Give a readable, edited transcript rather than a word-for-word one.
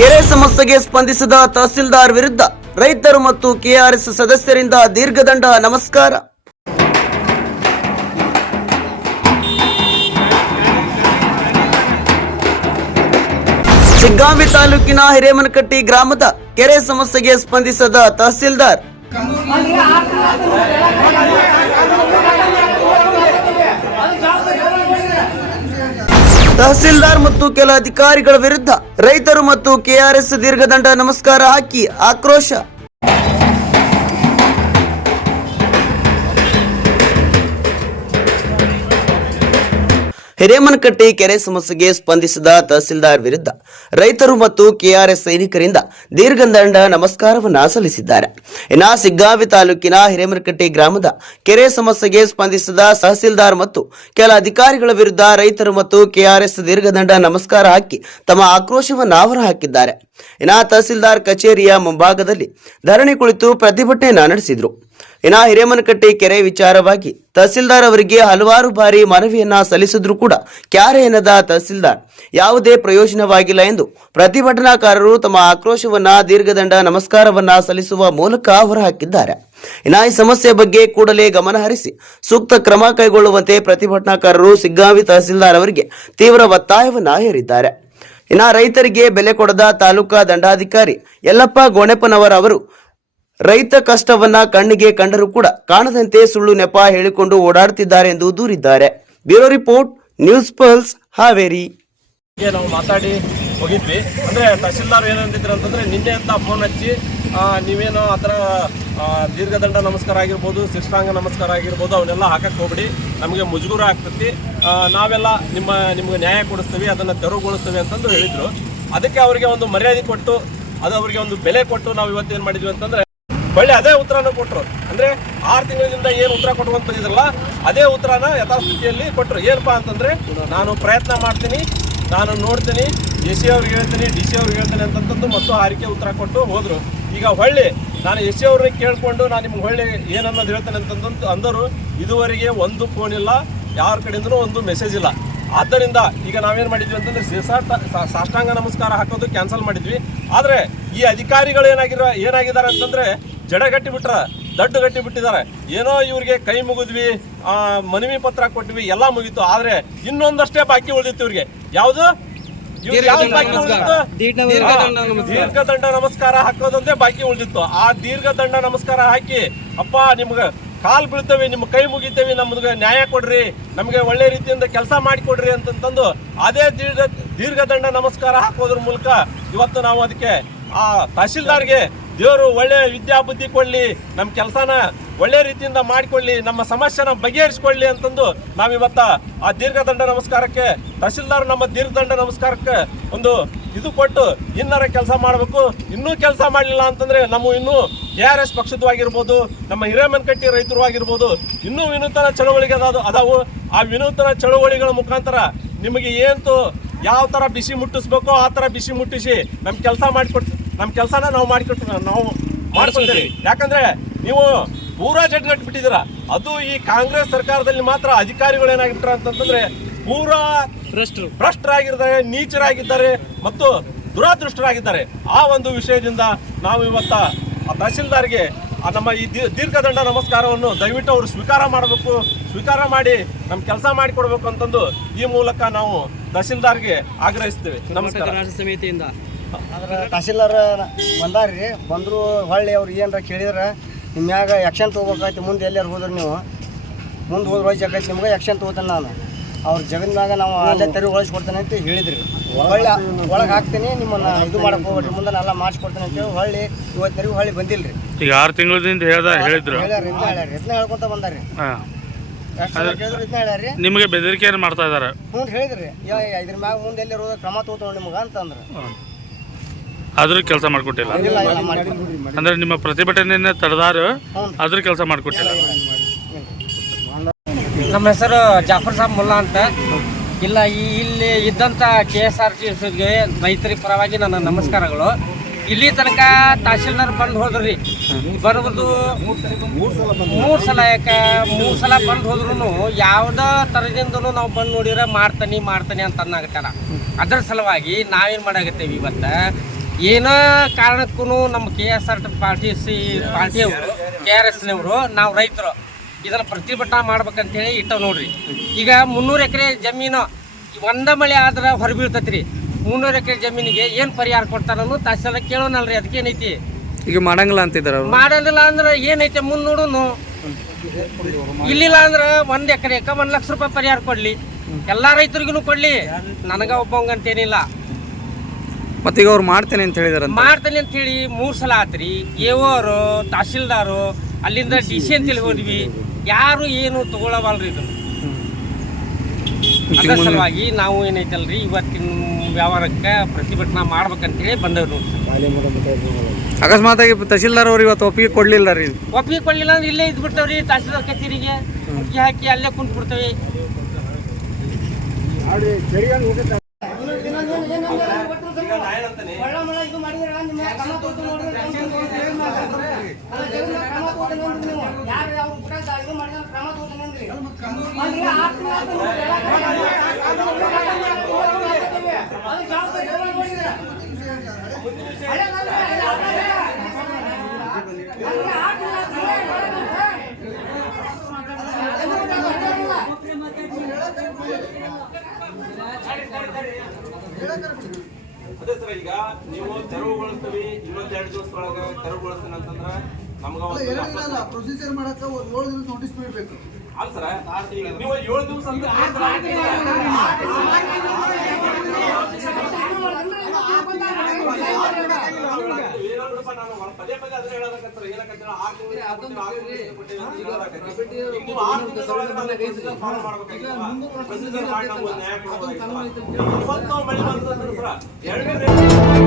ಕೆರೆ ಸಮಸ್ಯೆಗೆ ಸ್ಪಂದಿಸಿದ ತಹಸೀಲ್ದಾರ್ ವಿರುದ್ಧ ರೈತರು ಮತ್ತು ಕೆಆರ್ಎಸ್ ಸದಸ್ಯರಿಂದ ದೀರ್ಘದಂಡ ನಮಸ್ಕಾರ. ಶಿಗ್ಗಾಂವಿ ತಾಲೂಕಿನ ಹಿರೇಮನಕಟ್ಟಿ ಗ್ರಾಮದ ಕೆರೆ ಸಮಸ್ಯೆಗೆ ಸ್ಪಂದಿಸಿದ ತಹಸೀಲ್ದಾರ್ ಮತ್ತು ಕೆಲ ಅಧಿಕಾರಿಗಳ ವಿರುದ್ಧ ರೈತರು ಮತ್ತು ಕೆಆರ್ಎಸ್ ದೀರ್ಘದಂಡ ನಮಸ್ಕಾರ ಹಾಕಿ ಆಕ್ರೋಶ. ಹಿರೇಮನಕಟ್ಟಿ ಕೆರೆ ಸಮಸ್ಯೆಗೆ ಸ್ಪಂದಿಸಿದ ತಹಸೀಲ್ದಾರ್ ವಿರುದ್ಧ ರೈತರು ಮತ್ತು ಕೆಆರ್ಎಸ್ ಸೈನಿಕರಿಂದ ದೀರ್ಘದಂಡ ನಮಸ್ಕಾರವನ್ನ ಸಲ್ಲಿಸಿದ್ದಾರೆ. ಇನ್ನು ಶಿಗ್ಗಾಂವಿ ತಾಲೂಕಿನ ಹಿರೇಮನಕಟ್ಟಿ ಗ್ರಾಮದ ಕೆರೆ ಸಮಸ್ಯೆಗೆ ಸ್ಪಂದಿಸಿದ ತಹಸೀಲ್ದಾರ್ ಮತ್ತು ಕೆಲ ಅಧಿಕಾರಿಗಳ ವಿರುದ್ಧ ರೈತರು ಮತ್ತು ಕೆಆರ್ಎಸ್ ದೀರ್ಘದಂಡ ನಮಸ್ಕಾರ ಹಾಕಿ ತಮ್ಮ ಆಕ್ರೋಶವನ್ನು ಹೊರಹಾಕಿದ್ದಾರೆ. ಇನ್ನು ತಹಸೀಲ್ದಾರ್ ಕಚೇರಿಯ ಮುಂಭಾಗದಲ್ಲಿ ಧರಣಿ ಕುಳಿತು ಪ್ರತಿಭಟನೆಯನ್ನ ನಡೆಸಿದರು. ಇನ್ನು ಹಿರೇಮನಕಟ್ಟಿ ಕೆರೆ ವಿಚಾರವಾಗಿ ತಹಸೀಲ್ದಾರ್ ಅವರಿಗೆ ಹಲವಾರು ಬಾರಿ ಮನವಿಯನ್ನ ಸಲ್ಲಿಸಿದ್ರು ಕೂಡ ಕ್ಯಾರೆ ಎನ್ನದ ತಹಸೀಲ್ದಾರ್ ಯಾವುದೇ ಪ್ರಯೋಜನವಾಗಿಲ್ಲ ಎಂದು ಪ್ರತಿಭಟನಾಕಾರರು ತಮ್ಮ ಆಕ್ರೋಶವನ್ನ ದೀರ್ಘದಂಡ ನಮಸ್ಕಾರವನ್ನ ಸಲ್ಲಿಸುವ ಮೂಲಕ ಹೊರಹಾಕಿದ್ದಾರೆ. ಇನ್ನು ಈ ಸಮಸ್ಯೆ ಬಗ್ಗೆ ಕೂಡಲೇ ಗಮನ ಹರಿಸಿ ಸೂಕ್ತ ಕ್ರಮ ಕೈಗೊಳ್ಳುವಂತೆ ಪ್ರತಿಭಟನಾಕಾರರು ಶಿಗ್ಗಾಂವಿ ತಹಸೀಲ್ದಾರ್ ಅವರಿಗೆ ತೀವ್ರ ಒತ್ತಾಯವನ್ನ ಹೇರಿದ್ದಾರೆ. ಇನ್ನು ರೈತರಿಗೆ ಬೆಲೆ ಕೊಡದ ತಾಲೂಕಾ ದಂಡಾಧಿಕಾರಿ ಯಲ್ಲಪ್ಪ ಗೋಣೆಪ್ಪನವರ್ ಅವರು ರೈತ ಕಷ್ಟವನ್ನ ಕಣ್ಣಿಗೆ ಕಂಡರೂ ಕೂಡ ಕಾಣದಂತೆ ಸುಳ್ಳು ನೆಪ ಹೇಳಿಕೊಂಡು ಓಡಾಡುತ್ತಿದ್ದಾರೆ ಎಂದು ದೂರಿದ್ದಾರೆ. Bureau report, news pulse, Haveri. ನಾವು ಮಾತಾಡಿ ಹೋಗಿದ್ವಿ. ಅಂದ್ರೆ ತಹಸೀಲ್ದಾರ್ ಏನಂತಿದ್ರು ಅಂತಂದ್ರೆ ನಿನ್ನೆ ಅಂತ ಫೋನ್ ಹಚ್ಚಿ ನೀವೇನೋ ಆ ಥರ ದೀರ್ಘದಂಡ ನಮಸ್ಕಾರ ಆಗಿರ್ಬೋದು, ಶಿಷ್ಟಾಂಗ ನಮಸ್ಕಾರ ಆಗಿರ್ಬೋದು, ಅವನ್ನೆಲ್ಲ ಹಾಕಕ್ಕೆ ಹೋಗ್ಬಿಡಿ, ನಮಗೆ ಮುಜುಗುರ ಆಗ್ತತಿ, ನಾವೆಲ್ಲ ನಿಮ್ಗೆ ನ್ಯಾಯ ಕೊಡಿಸ್ತೀವಿ, ಅದನ್ನು ತೆರವುಗೊಳಿಸ್ತೀವಿ ಅಂತಂದು ಹೇಳಿದ್ರು. ಅದಕ್ಕೆ ಅವರಿಗೆ ಒಂದು ಮರ್ಯಾದೆ ಕೊಟ್ಟು, ಅದು ಅವರಿಗೆ ಒಂದು ಬೆಲೆ ಕೊಟ್ಟು ನಾವು ಇವತ್ತು ಏನು ಮಾಡಿದ್ವಿ ಅಂತಂದ್ರೆ ಒಳ್ಳೆ ಅದೇ ಉತ್ತರನ ಕೊಟ್ಟರು. ಅಂದರೆ 6 ತಿಂಗಳಿಂದ ಏನು ಉತ್ತರ ಕೊಟ್ಕೊಂತ ಬಂದಿದ್ರಲ್ಲ ಅದೇ ಉತ್ತರನ ಯಥಾಸ್ಥಿತಿಯಲ್ಲಿ ಕೊಟ್ಟರು. ಏನಪ್ಪಾ ಅಂತಂದರೆ ನಾನು ಪ್ರಯತ್ನ ಮಾಡ್ತೀನಿ, ನಾನು ನೋಡ್ತೀನಿ, ಎಸ್ ಸಿ ಅವ್ರಿಗೆ ಹೇಳ್ತೀನಿ, ಡಿ ಸಿ ಅವ್ರಿಗೆ ಹೇಳ್ತೀನಿ ಅಂತಂದು ಮತ್ತು ಹಾರಿಕೆ ಉತ್ತರ ಕೊಟ್ಟು ಹೋದರು. ಈಗ ಹೊಳ್ಳಿ ನಾನು ಎಸ್ ಸಿ ಅವ್ರನ್ನ ಕೇಳಿಕೊಂಡು ನಾನು ನಿಮ್ಗೆ ಹೊಳ್ಳಿ ಏನನ್ನೋದು ಹೇಳ್ತೇನೆ ಅಂತಂದು ಅಂದರು. ಇದುವರೆಗೆ ಒಂದು ಫೋನ್ ಇಲ್ಲ, ಯಾರ ಕಡೆಯಿಂದನೂ ಒಂದು ಮೆಸೇಜ್ ಇಲ್ಲ. ಆದ್ದರಿಂದ ಈಗ ನಾವೇನು ಮಾಡಿದ್ವಿ ಅಂತಂದರೆ ಸಾಷ್ಟಾಂಗ ನಮಸ್ಕಾರ ಹಾಕೋದು ಕ್ಯಾನ್ಸಲ್ ಮಾಡಿದ್ವಿ. ಆದರೆ ಈ ಅಧಿಕಾರಿಗಳು ಏನಾಗಿದ್ದಾರೆ ಅಂತಂದರೆ ಜಡಗಟ್ಟಿ ಬಿಟ್ರ, ದಡ್ಡು ಗಟ್ಟಿ ಬಿಟ್ಟಿದ್ದಾರೆ. ಏನೋ ಇವ್ರಿಗೆ ಕೈ ಮುಗಿದ್ವಿ, ಮನವಿ ಪತ್ರ ಕೊಟ್ವಿ, ಎಲ್ಲ ಮುಗೀತು. ಆದರೆ ಇನ್ನೊಂದಷ್ಟೇ ಬಾಕಿ ಉಳಿದಿತ್ತು ಇವ್ರಿಗೆ. ಯಾವುದು ಬಾಕಿ ಉಳಿದಿತ್ತು? ದೀರ್ಘದಂಡ ನಮಸ್ಕಾರ ಹಾಕೋದಂತೆ ಬಾಕಿ ಉಳಿದಿತ್ತು. ಆ ದೀರ್ಘದಂಡ ನಮಸ್ಕಾರ ಹಾಕಿ ಅಪ್ಪ ನಿಮ್ಗೆ ಕಾಲು ಬೀಳ್ತೇವೆ, ನಿಮ್ಮ ಕೈ ಮುಗಿತೇವೆ, ನಮ್ಗೆ ನ್ಯಾಯ ಕೊಡ್ರಿ, ನಮಗೆ ಒಳ್ಳೆ ರೀತಿಯಿಂದ ಕೆಲಸ ಮಾಡಿಕೊಡ್ರಿ ಅಂತಂದು ಅದೇ ದೀರ್ಘದಂಡ ನಮಸ್ಕಾರ ಹಾಕೋದ್ರ ಮೂಲಕ ಇವತ್ತು ನಾವು ಅದಕ್ಕೆ ಆ ತಹಸೀಲ್ದಾರ್ಗೆ ದೇವರು ಒಳ್ಳೆ ವಿದ್ಯಾಬುದ್ಧಿ ಕೊಡಲಿ, ನಮ್ಮ ಕೆಲಸನ ಒಳ್ಳೆ ರೀತಿಯಿಂದ ಮಾಡಿಕೊಳ್ಳಿ, ನಮ್ಮ ಸಮಸ್ಯೆನ ಬಗೆಹರಿಸ್ಕೊಳ್ಳಿ ಅಂತಂದು ನಾವಿವತ್ತ ಆ ದೀರ್ಘದಂಡ ನಮಸ್ಕಾರಕ್ಕೆ ತಹಸೀಲ್ದಾರ್ ನಮ್ಮ ದೀರ್ಘದಂಡ ನಮಸ್ಕಾರಕ್ಕೆ ಒಂದು ಇದು ಕೊಟ್ಟು ಇನ್ನರ ಕೆಲಸ ಮಾಡಬೇಕು. ಇನ್ನೂ ಕೆಲಸ ಮಾಡಲಿಲ್ಲ ಅಂತಂದರೆ ನಮ್ಮ ಇನ್ನೂ KRS ಪಕ್ಷದವಾಗಿರ್ಬೋದು, ನಮ್ಮ ಹಿರೇಮನಕಟ್ಟಿ ರೈತರು ಆಗಿರ್ಬೋದು, ಇನ್ನೂ ವಿನೂತನ ಚಳವಳಿಗೆ ಅದಾವು. ಆ ವಿನೂತನ ಚಳವಳಿಗಳ ಮುಖಾಂತರ ನಿಮಗೆ ಏನು ಯಾವ ಥರ ಬಿಸಿ ಮುಟ್ಟಿಸ್ಬೇಕೋ ಆ ಥರ ಬಿಸಿ ಮುಟ್ಟಿಸಿ ನಮ್ಮ ಕೆಲಸನ ನಾವು ಮಾಡ್ಕೊಳ್ತೀವಿ. ಯಾಕಂದರೆ ನೀವು ಪೂರಾ ಜಡ್ಗಟ್ಟು ಬಿಟ್ಟಿದ್ದೀರ. ಅದು ಈ ಕಾಂಗ್ರೆಸ್ ಸರ್ಕಾರದಲ್ಲಿ ಮಾತ್ರ ಅಧಿಕಾರಿಗಳು ಏನಾಗಿರ್ತಾರೆ ಅಂತಂದ್ರೆ ಪೂರಾ ಭ್ರಷ್ಟರಾಗಿದ್ದಾರೆ, ನೀಚರಾಗಿದ್ದಾರೆ ಮತ್ತು ದುರಾದೃಷ್ಟರಾಗಿದ್ದಾರೆ. ಆ ಒಂದು ವಿಷಯದಿಂದ ನಾವು ಇವತ್ತ ಆ ತಹಸೀಲ್ದಾರ್ಗೆ ನಮ್ಮ ಈ ದೀರ್ಘದಂಡ ನಮಸ್ಕಾರವನ್ನು ದಯವಿಟ್ಟು ಅವರು ಸ್ವೀಕಾರ ಮಾಡಿ ನಮ್ಮ ಕೆಲಸ ಮಾಡಿಕೊಡ್ಬೇಕು ಅಂತಂದು ಈ ಮೂಲಕ ನಾವು ತಹಸೀಲ್ದಾರ್ಗೆ ಆಗ್ರಹಿಸ್ತೇವೆ. ನಮಸ್ಕಾರ. ಸಮಿತಿಯಿಂದ ತಹಸೀಲ್ದಾರ್ ಬಂದಾರ್ರಿ, ಬಂದರು ಹೊಳ್ಳಿ ಅವ್ರು ಏನಾರ ಕೇಳಿದ್ರೆ ನಿಮ್ಮ ಮ್ಯಾಗ ಆ್ಯಕ್ಷನ್ ತೊಗೋಬೇಕಾಯ್ತು. ಮುಂದೆ ಎಲ್ಲಾರು ಹೋದ್ರೆ ನೀವು ಮುಂದೆ ಹೋದ್ರೆ ವಯಸ್ಸಾಕೈತಿ, ನಿಮ್ಗೆ ಆ್ಯಕ್ಷನ್ ತೊಗೋತಾನೆ ನಾನು. ಅವ್ರ ಜಗದ ಮ್ಯಾಗ ನಾವು ಅಲ್ಲೇ ತೆರವುಗೊಳಿಸ್ಕೊಡ್ತೇನೆ ಅಂತ ಹೇಳಿದ್ರಿ. ಒಳಗೆ ಹಾಕ್ತೀನಿ, ನಿಮ್ಮನ್ನು ಇದು ಮಾಡಕ್ಕೆ ಹೋಗ್ಬೇಡ್ರಿ, ಮುಂದೆ ಎಲ್ಲ ಮಾಡಿಸ್ಕೊಡ್ತೇನೆ ಅಂತೇಳಿ ಹೊಳ್ಳಿ ಇವತ್ತಿನವರೆಗೂ ಹೊಳ್ಳಿ ಬಂದಿಲ್ಲ ರೀ. ಈಗ 6 ತಿಂಗಳಿಂದ ಹೇಳಿದ್ರು ಇದನ್ನ ಹೇಳ್ಕೊಂತ ಬಂದಾರ್ರಿ. ನಿಮಗೆ ಬೆದರಿಕೆ ಮಾಡ್ತಾ ಇದಾರೆ? ಹ್ಞೂ ಹೇಳಿದ್ರಿ, ಇದ್ರ ಮ್ಯಾಗ ಮುಂದೆ ಎಲ್ಲರೂ ಕ್ರಮ ತಗೋತಾವ ನಿಮ್ಗೆ ಅಂತಂದ್ರೆ. ಆದ್ರೂ ಕೆಲಸ ಮಾಡ್ಕೊಟ್ಟಿಲ್ಲ ಅಂದ್ರೆ ನಿಮ್ಮ ಪ್ರತಿಭಟನೆಯನ್ನ ತಡೆದಾರು, ಆದ್ರೂ ಕೆಲಸ ಮಾಡ್ಕೊಟ್ಟಿಲ್ಲ. ನಮ್ಮ ಹೆಸರು ಜಾಫರ್ ಸಾಬ್ ಮುಲ್ಲಾ ಅಂತ. ಇಲ್ಲಿ ಇದ್ದಂಥ KSRTCಗೆ ರೈತರ ಪರವಾಗಿ ನನ್ನ ನಮಸ್ಕಾರಗಳು. ಇಲ್ಲಿ ತನಕ ತಹಶೀಲ್ದಾರ್ ಬಂದು ಹೋದ್ರಿ, ಬರೋದು 3 ಸಲ. ಯಾಕೆ 3 ಸಲ ಬಂದು ಹೋದ್ರೂ ಯಾವುದೇ ಥರದಿಂದನೂ ನಾವು ಬಂದು ನೋಡಿದ್ರೆ ಮಾಡ್ತಾನೆ ಅಂತ ಅನ್ನಾಗತ್ತಾರ. ಅದರ ಸಲುವಾಗಿ ನಾವೇನು ಮಾಡಾಕತ್ತೇವೆ, ಇವತ್ತು ಏನೋ ಕಾರಣಕ್ಕೂ ನಮ್ಮ KSR ಪಾರ್ಟಿಯವರು KRSನವರು ನಾವು ರೈತರು ಇದನ್ನು ಪ್ರತಿಭಟನೆ ಮಾಡ್ಬೇಕಂತೇಳಿ ಇಟ್ಟವು ನೋಡ್ರಿ. ಈಗ 300 ಎಕರೆ ಜಮೀನು ಒಂದ ಮಳೆ ಆದ್ರೆ ಹೊರಬೀಳ್ತೈತಿ ರೀ. 300 ಎಕರೆ ಜಮೀನಿಗೆ ಏನು ಪರಿಹಾರ ಕೊಡ್ತಾರನ್ನು ತಹಸೀಲ್ದಾರ್ ಕೇಳೋನಲ್ರಿ. ಅದಕ್ಕೆ ಏನೈತಿ ಈಗ ಮಾಡಂಗಿಲ್ಲ ಅಂತಿದ್ದಾರೆ ಅವ್ರು. ಮಾಡಂಗಿಲ್ಲ ಅಂದ್ರೆ ಏನೈತೆ ಮುಂದೆ ನೋಡೋನು. ಇಲ್ಲಿಲ್ಲ ಅಂದ್ರೆ 1 ಎಕರೆಗೆ 1 ಲಕ್ಷ ರೂಪಾಯಿ ಪರಿಹಾರ ಕೊಡ್ಲಿ, ಎಲ್ಲ ರೈತರಿಗೂ ಕೊಡ್ಲಿ, ನನಗ ಒಬ್ಬಂಗಂತೇನಿಲ್ಲ. ಮತ್ತೀಗ ಅವ್ರು ಮಾಡ್ತೇನೆ ಅಂತ ಹೇಳಿದಾರೆ. ಮಾಡ್ತೇನೆ ಅಂತ ಹೇಳಿ 3 ಸಲ ಆತ್ರಿ. AO ತಹಸೀಲ್ದಾರು ಅಲ್ಲಿಂದ DC ಅಂತೇಳಿ ಹೋದ್ವಿ, ಯಾರು ಏನು ತಗೊಳವಲ್ರಿ ಇದನ್ನು. ಅದ್ರ ಸಲುವಾಗಿ ನಾವು ಏನೈತಲ್ರಿ ಇವತ್ತಿನ ವ್ಯವಹಾರಕ್ಕೆ ಪ್ರತಿಭಟನಾ ಮಾಡ್ಬೇಕಂತೇಳಿ ಬಂದವ್ರು. ಅಕಸ್ಮಾತ್ ಆಗಿ ತಹಸೀಲ್ದಾರ್ ಅವ್ರು ಇವತ್ತು ಒಪ್ಪಿಗೆ ಕೊಡ್ಲಿಲ್ಲ ರೀ. ಒಪ್ಪಿಗೆ ಕೊಡ್ಲಿಲ್ಲ ಅಂದ್ರೆ ಇಲ್ಲೇ ಇದ್ಬಿಡ್ತಾವ್ರಿ. ತಹಸೀಲ್ದಾರ್ ಕಚೇರಿಗೆ ಮುಗಿ ಹಾಕಿ ಅಲ್ಲೇ ಕುಂತ್ ಬಿಡ್ತೇವೆ. ಅದೇ ಸರ್, ಈಗ ನೀವು ತೆರವುಗೊಳಿಸ್ತೀವಿ 22 ದಿವಸದೊಳಗೆ ತೆರವುಗೊಳಿಸ್ತೀನಿ ಅಂತಂದ್ರೆ ನಮ್ಗೆ ಪ್ರೊಸೀಜರ್ ಮಾಡಕ್ಕೆ 7 ದಿನ ನೋಟಿಸ್ ಕೊಡಬೇಕು. ಅಲ್ಲ ಸರ್, ಈಗ ನೀವು 7 ದಿವಸ ಅಂತ ನಾನು ಪದೇ ಪದೇ ಅದನ್ನ ಹೇಳೋದಕ್ಕೆ ಸರ್, ಏನಕ್ಕಂತ 6 ತಿಂಗಳು ನೀವು 6 ದಿವಸದೊಳಗೆ ಫಾಲೋ ಮಾಡ್ಬೇಕಾಗಿತ್ತು. ಪ್ರೊಸೀಜರ್ ಮಾಡಿ ನಮ್ಗೆ ನ್ಯಾಯ ಕೊಡೋದಾಗಿತ್ತು. ಇವತ್ತು ಮಳೆ ಬಂತಂದ್ರೆ ಸರ್ 2